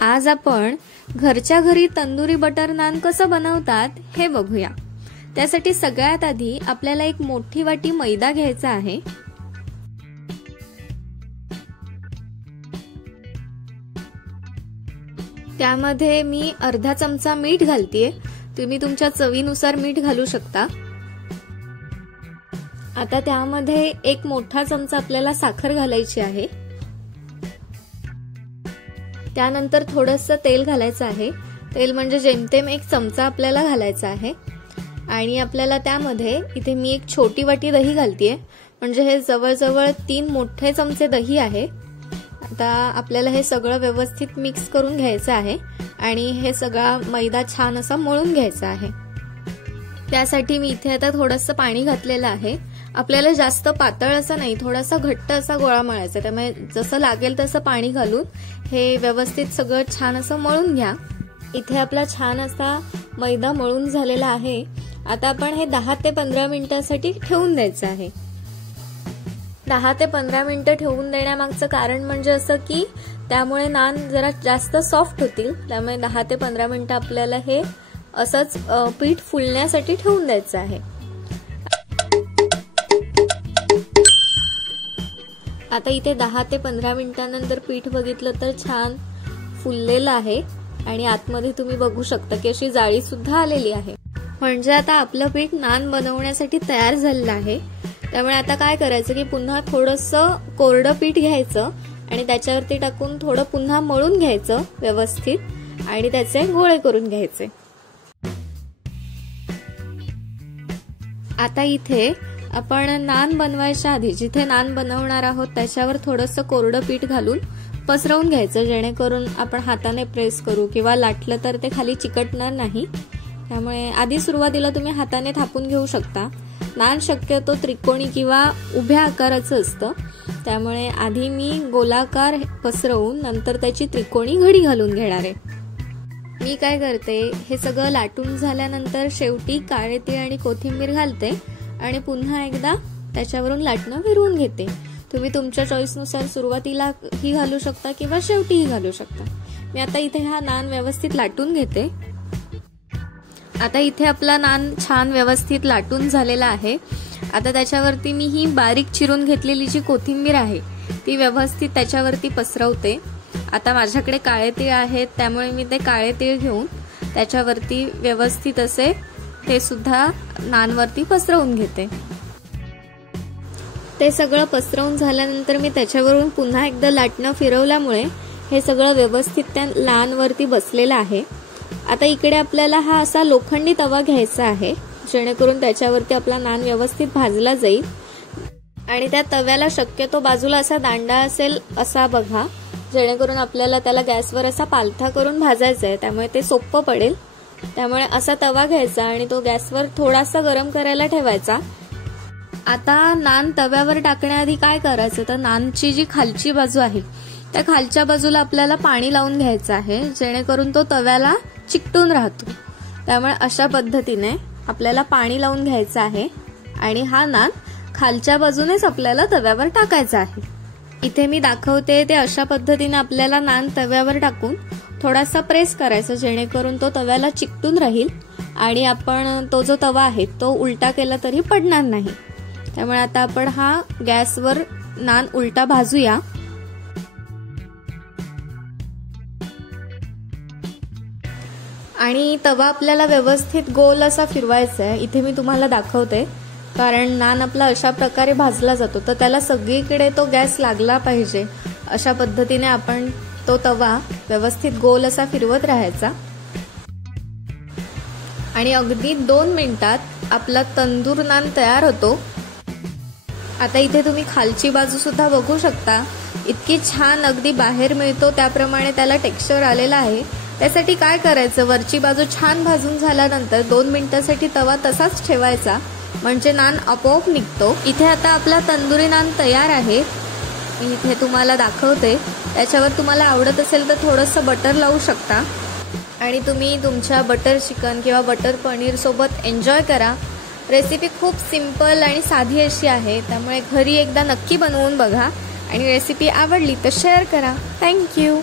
आज आपण घरच्या घरी तंदुरी बटर नान कसं बनवतात हे बघूया। त्यासाठी सगळ्यात आधी आपल्याला एक मोठी वाटी मैदा घ्यायचा आहे। त्यामध्ये मी अर्धा चमचा मीठ घालतेय, तुम्ही तुमच्या चवीनुसार मीठ घालू शकता। आता त्यामध्ये एक मोठा चमचा आपल्याला साखर घालायची आहे। त्यानंतर थोडंसं तेल घालायचं आहे, तेल म्हणजे जेमतेम एक चमचा आपल्याला घालायचा आहे। आणि आपल्याला त्यामध्ये इथे मी एक छोटी वाटी दही घालतेय, म्हणजे हे जवळजवळ 3 मोठे चमचे दही आहे। आता आपल्याला हे सगळं व्यवस्थित मिक्स करून घ्यायचं आहे आणि हे सगळा मैदा छान असा मळून घ्यायचा आहे। त्यासाठी मी इथे आता थोडंसं पाणी घातलेलं आहे। आपल्याला जास्त पातळ असं नाही, थोडासा घट्ट असा गोळा मळायचा, त्यामुळे जसं लागेल तसं पाणी घालून हे व्यवस्थित सगळं छान असं मळून घ्या। इथे आपला छान असा मैदा मळून झालेला आहे। आता आपण हे 10 ते 15 मिनिटांसाठी ठेवून द्यायचं आहे। 10 ते 15 मिनिटं ठेवून देण्यामागचं कारण म्हणजे असं की त्यामुळे नान जरा जास्त सॉफ्ट होतील, त्यामुळे 10 ते 15 मिनिटं आपल्याला हे असंच पीठ फुलण्यासाठी ठेवून द्यायचं आहे। आता इथे 10 ते 15 मिनिटांनंतर पीठ बघितलं तर छान फुललेलं आहे आणि आतमध्ये तुम्ही बघू शकता की अशी जाळी सुद्धा आलेली आहे, म्हणजे आता आपलं पीठ नान बनवण्यासाठी तयार झालेलं आहे। त्यामुळे आता काय करायचं की पुन्हा थोडंसं कोरडं पीठ घ्यायचं आणि त्याच्यावरती टाकून थोडं पुन्हा मळून घ्यायचं व्यवस्थित आणि त्याचे गोळे करून घ्यायचे। आता इथे आपण नान बनवायच्या आधी जिथे नान बनवणार आहोत त्याच्यावर थोडंसं कोरडं पीठ घालून पसरवून घ्यायचं, जेणेकरून आपण हाताने प्रेस करू किंवा लाटलं तर ते खाली चिकटणार नाही। त्यामुळे आधी सुरुवातीला तुम्ही हाताने थापून घेऊ शकता। नान शक्यतो त्रिकोणी किंवा उभ्या आकाराचं असतं, त्यामुळे आधी मी गोलाकार पसरवून नंतर त्याची त्रिकोणी घडी घालून घेणार आहे। मी काय करते, हे सगळं लाटून झाल्यानंतर शेवटी काळे तीळ आणि कोथिंबीर घालते आणि पुन्हा एकदा त्याच्यावरून लाटणं फिरवून घेते। तुम्ही तुमच्या चॉईसनुसार सुरुवातीला ही घालू शकता किंवा शेवटीही घालू शकता। मी आता इथे हा नान व्यवस्थित लाटून घेते। आता इथे आपला नान छान व्यवस्थित लाटून झालेला आहे। आता त्याच्यावरती मी ही बारीक चिरून घेतलेली जी कोथिंबीर आहे ती व्यवस्थित त्याच्यावरती पसरवते। आता माझ्याकडे काळे तीळ आहेत, त्यामुळे मी ते काळे तीळ घेऊन त्याच्यावरती व्यवस्थित असे ते सुद्धा नानवरती पसरवून घेते। ते सगळं पसरवून झाल्यानंतर मी त्याच्यावरून पुन्हा एकदा लाटणं फिरवल्यामुळे हे सगळं व्यवस्थित त्या नानवरती बसलेलं आहे। आता इकडे आपल्याला हा असा लोखंडी तवा घ्यायचा आहे, जेणेकरून त्याच्यावरती आपला नान व्यवस्थित भाजला जाईल। आणि त्या तव्याला शक्यतो बाजूला असा दांडा असेल असा बघा, जेणेकरून आपल्याला त्याला गॅसवर असा पालथा करून भाजायचा आहे, त्यामुळे ते सोपं पडेल। त्यामुळे असा तवा घ्यायचा आणि तो गॅसवर थोडासा गरम करायला ठेवायचा। आता नान तव्यावर टाकण्याआधी काय करायचं, तर नानची जी खालची बाजू आहे त्या खालच्या बाजूला आपल्याला पाणी लावून घ्यायचं आहे, जेणेकरून तो तव्याला चिकटून राहतो। त्यामुळे अशा पद्धतीने आपल्याला पाणी लावून घ्यायचं आहे आणि हा नान खालच्या बाजूनेच आपल्याला तव्यावर टाकायचा आहे। इथे मी दाखवते ते अशा पद्धतीने आपल्याला नान तव्यावर टाकून थोडासा प्रेस करायचा, जेणेकरून तो तव्याला चिकटून राहील आणि आपण तो जो तवा आहे तो उलटा केला तरी पडणार नाही। त्यामुळे आता आपण हा गॅसवर नान उलटा भाजूया। आणि तवा आपल्याला व्यवस्थित गोल असा फिरवायचा आहे। इथे मी तुम्हाला दाखवते, कारण नान आपला अशा प्रकारे भाजला जातो तर त्याला सगळीकडे तो गॅस लागला पाहिजे। अशा पद्धतीने आपण तो तवा व्यवस्थित गोल असा फिरवत राहायचा आणि अगदी 2 मिनिटात आपला तंदूर नान तयार होतो। आता इथे तुम्ही खालची बाजू सुद्धा बघू शकता, इतकी छान अगदी बाहेर मिळतो त्याप्रमाणे त्याला टेक्स्चर आलेला आहे। त्यासाठी काय करायचं, वरची बाजू छान भाजून झाल्यानंतर 2 मिनिटांसाठी तवा तसाच ठेवायचा, म्हणजे नान आपोआप निघतो। इथे आता आपला तंदुरी नान तयार आहे, मी इथे तुम्हाला दाखवते। त्याच्यावर तुम्हाला आवडत असेल तर थोडंसं बटर लावू शकता आणि तुम्ही तुमच्या बटर चिकन किंवा बटर पनीर सोबत एन्जॉय करा। रेसिपी खूप सिंपल आणि साधी अशी आहे, त्यामुळे घरी एकदा नक्की बनवून बघा आणि रेसिपी आवडली तर शेअर करा। थँक्यू।